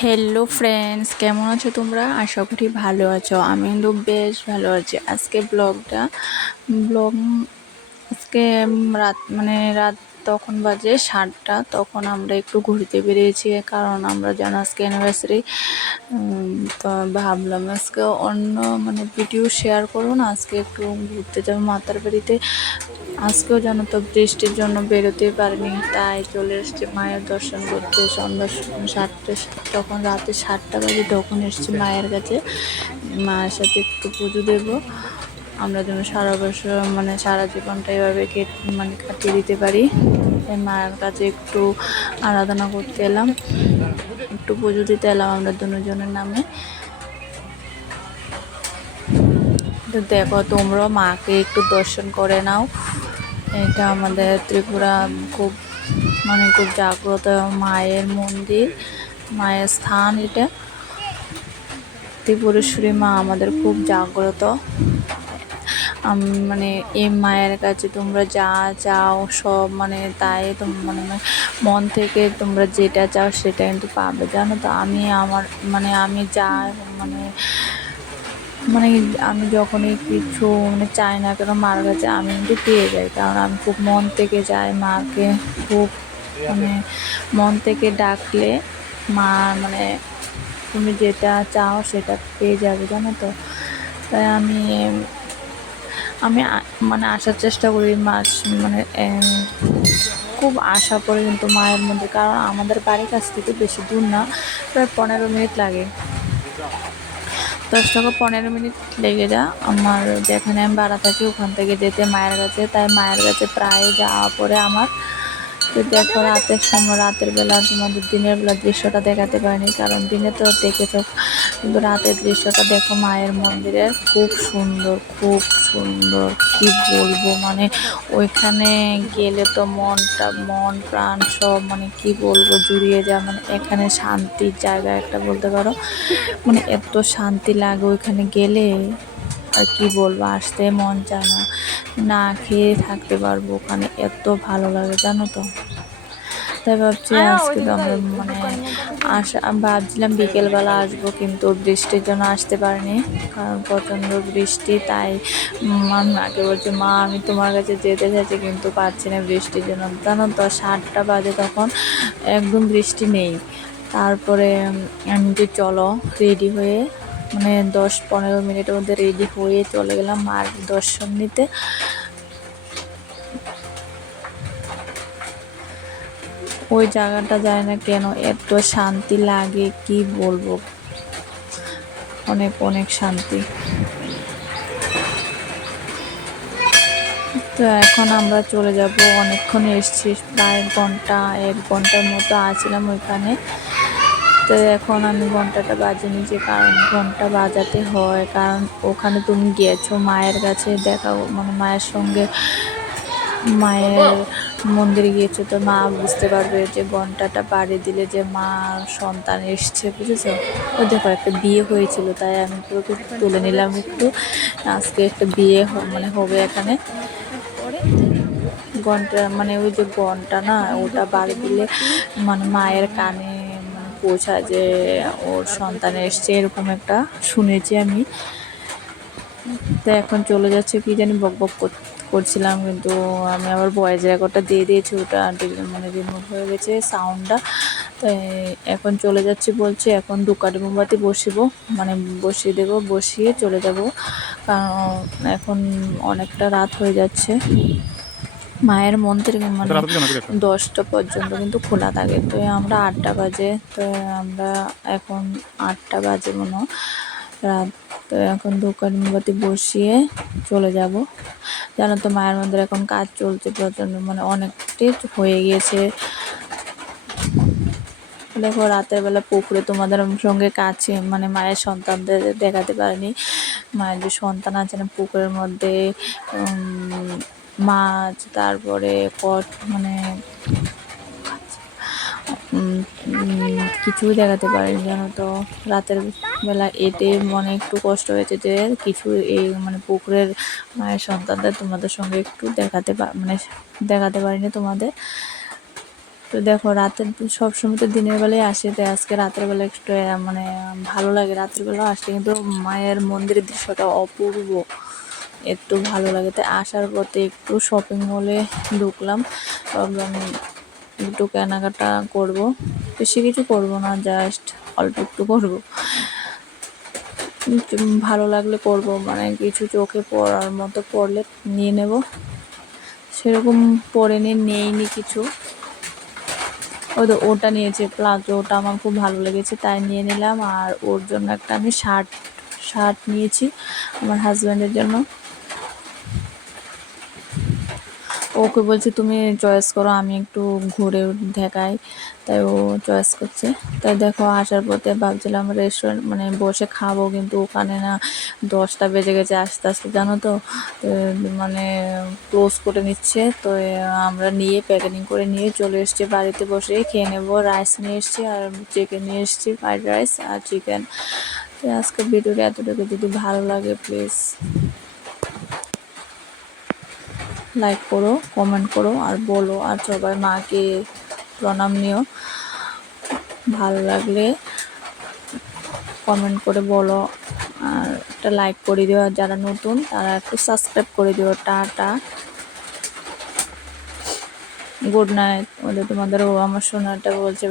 Hello friends, কেমন আছো তোমরা? আশা করি ভালো আছো। আমি কিন্তু বেশ ভালো আছি। আজকে ব্লগ আজকে রাত তখন বাজে 7টা। তখন আমরা একটু ঘুরতে বেরিয়েছি, কারণ আমরা জানো আজকে অ্যানিভার্সারি। তো ভাবলাম আজকে অন্য ভিডিও শেয়ার করবো না, আজকে একটু ঘুরতে যাবো মাতার বাড়িতে। আজকেও জানো তো বৃষ্টির জন্য বেরোতে পারিনি, তাই চলে এসেছি মায়ের দর্শন করতে। সন্ধ্যা 7টা, তখন রাতে 7টা বাজে, তখন এসেছি মায়ের কাছে। মায়ের সাথে একটু পুজো দেবো, আমরা যেন সারা বছর সারা জীবনটা এভাবে কাটিয়ে দিতে পারি। তাই মায়ের কাছে একটু আরাধনা করতে এলাম, একটু পুজো দিতে এলাম আমরা দুজনের নামে। তো দেখো তোমরাও মাকে একটু দর্শন করে নাও। এটা আমাদের ত্রিপুরা খুব খুব জাগ্রত মায়ের মন্দির, মায়ের স্থান। এটা ত্রিপুরেশ্বরী মা আমাদের খুব জাগ্রত। এই মায়ের কাছে তোমরা যা চাও সব তাই মন থেকে তোমরা যেটা চাও সেটা কিন্তু পাবে, জানো তো। আমি যা মানে মানে আমি যখনই কিছু চাই না কেন মার কাছে, আমি কিন্তু পেয়ে যাই, কারণ আমি খুব মন থেকে যাই মাকে। খুব মন থেকে ডাকলে মা তুমি যেটা চাও সেটা পেয়ে যাবে, জানো তো। তাই আমি আমি আসার চেষ্টা করি মাস খুব আশা করি কিন্তু মায়ের মধ্যে, কারণ আমাদের বাড়ির কাছ থেকে বেশি দূর না, প্রায় 15 মিনিট লাগে। 10 থেকে 15 মিনিট লেগে যা আমার যেখানে আমি ভাড়া থাকি ওখান থেকে যেতে মায়ের কাছে। তাই মায়ের কাছে প্রায় যাওয়া পড়ে আমার। তো দেখো রাতের বেলা তোমাদের দিনের বেলা দৃশ্যটা দেখাতে পারিনি, কারণ দিনে তো দেখেছো, কিন্তু রাতের দৃশ্যটা দেখো মায়ের মন্দিরের। খুব সুন্দর, খুব সুন্দর, কি বলবো। ওইখানে গেলে তো মন প্রাণ সব কি বলবো জুড়িয়ে যায়। এখানে শান্তির জায়গা একটা বলতে পারো। এত শান্তি লাগে ওইখানে গেলে, আর কি বলবো, আসতে মন চায় না, না খেয়ে থাকতে পারবো ওখানে, এত ভালো লাগে, জানো তো। তাই ভাবছি আজকে তো আমরা ভাবছিলাম বিকেলবেলা আসবো, কিন্তু বৃষ্টির জন্য আসতে পারিনি, কারণ প্রচণ্ড বৃষ্টি। তাই আমি মাকে বলছি, মা আমি তোমার কাছে যেতে চাইছি কিন্তু পারছি না বৃষ্টির জন্য, জানো তো। 7টা বাজে, তখন একদম বৃষ্টি নেই। তারপরে আমি যে চলো রেডি হয়ে 10-15 মিনিটের মধ্যে রেডি হয়ে চলে গেলাম মার দর্শন নিতে। ওই জায়গাটা যায় না কেন এত শান্তি লাগে, কি বলবো, অনেক অনেক শান্তি। তো এখন আমরা চলে যাব, অনেকক্ষণ এসছি, প্রায় 1 ঘন্টার মতো আছিলাম ওইখানে। তো এখন আমি ঘন্টাটা বাজিয়ে নিয়েছি, কারণ ঘন্টা বাজাতে হয়, কারণ ওখানে তুমি গিয়েছো মায়ের কাছে দেখা, মায়ের সঙ্গে মায়ের মন্দিরে গিয়েছো, তো মা বুঝতে পারবে যে ঘন্টাটা বাড়ি দিলে যে মা সন্তান এসছে, বুঝেছো। ও দেখো একটা বিয়ে হয়েছিল, তাই আমি পুরো তুলে নিলাম একটু। আজকে একটা বিয়ে হবে এখানে। ঘন্টা ওই যে ঘন্টা না, ওটা বাড়ি দিলে মায়ের কানে পৌঁছায় যে ওর সন্তান এসছে, এরকম একটা শুনেছি আমি। তো এখন চলে যাচ্ছে, কি জানি বক বক করছিলাম, কিন্তু আমি আবার ভয়েস রেকর্ডটা দিয়ে দিয়েছি, ওটা রিমুভ হয়ে গেছে সাউন্ডটা। তাই এখন চলে যাচ্ছি, বলছি এখন ধূপকাঠি মোমবাতি বসিয়ে দেবো, বসিয়ে চলে যাব, কারণ এখন অনেকটা রাত হয়ে যাচ্ছে। মায়ের মন্দির 10টা পর্যন্ত কিন্তু খোলা থাকে, তো আমরা 8টা বাজে, তো আমরা এখন 8টা বাজে মনে রাত। তো এখন দোকান মোমবাতি বসিয়ে চলে যাব। জানো তো মায়ের মন্দিরে এখন কাজ চলছে প্রচণ্ড, অনেকটাই হয়ে গিয়েছে। দেখো রাতের বেলা পুকুরে তোমাদের সঙ্গে কাছে মায়ের সন্তানদের দেখাতে পারিনি। মায়ের যে সন্তান আছে না পুকুরের মধ্যে, মাছ, তারপরে কিছুই দেখাতে পারিনি, জানো তো। রাতের বেলা এতে মনে একটু কষ্ট হয়েছে যে কিছু এই পুকুরের মায়ের সন্তানদের তোমাদের সঙ্গে একটু দেখাতে পারিনি তোমাদের। তো দেখো রাতের সবসময় তো দিনের বেলায় আসে, তাই আজকে রাতের বেলা একটু মানে ভালো লাগে রাতের বেলা আসলে, কিন্তু মায়ের মন্দিরের দৃশ্যটা অপূর্ব, একটু ভালো লাগে। তাই আসার পথে একটু শপিং মলে ঢুকলাম, ভাবলাম একটু কেনাকাটা করব, বেশি কিছু করব না, জাস্ট অল্প একটু করব, ভালো লাগলে করব, মানে কিছু চোখে পড়ার মতো পড়লে নিয়ে নেব, সেরকম পরে নেইনি কিছু। ওটা নিয়েছে প্লাজো, ওটা আমার খুব ভালো লেগেছে তাই নিয়ে নিলাম। আর ওর জন্য একটা আমি শার্ট নিয়েছি আমার হাজব্যান্ডের জন্য। ওকে বলছি তুমি চয়েস করো, আমি একটু ঘুরে দেখাই, তাই ও চয়েস করছে। তাই দেখো আসার পথে ভাবছিলাম রেস্টুরেন্ট মানে বসে খাবো, কিন্তু ওখানে না 10টা বেজে গেছে আস্তে আস্তে, জানো তো, মানে ক্লোজ করে নিচ্ছে। তো আমরা নিয়ে প্যাকেটিং করে নিয়ে চলে এসেছি বাড়িতে, বসে খেয়ে নেবো। রাইস নিয়ে এসেছি আর চিকেন নিয়ে এসেছি, ফ্রাইড রাইস আর চিকেন। তো আজকে ভিডিওটা এতটুকু, যদি ভালো লাগে প্লিজ লাইক করো, কমেন্ট করো আর বলো, আর সবাই মাকে প্রণাম নিও। ভালো লাগলে কমেন্ট করে বলো, আর একটা লাইক করে দিও, আর যারা নতুন তারা একটু সাবস্ক্রাইব করে দিও। Tata, good night. তোমাদেরও আমার সোনাটা বলছে।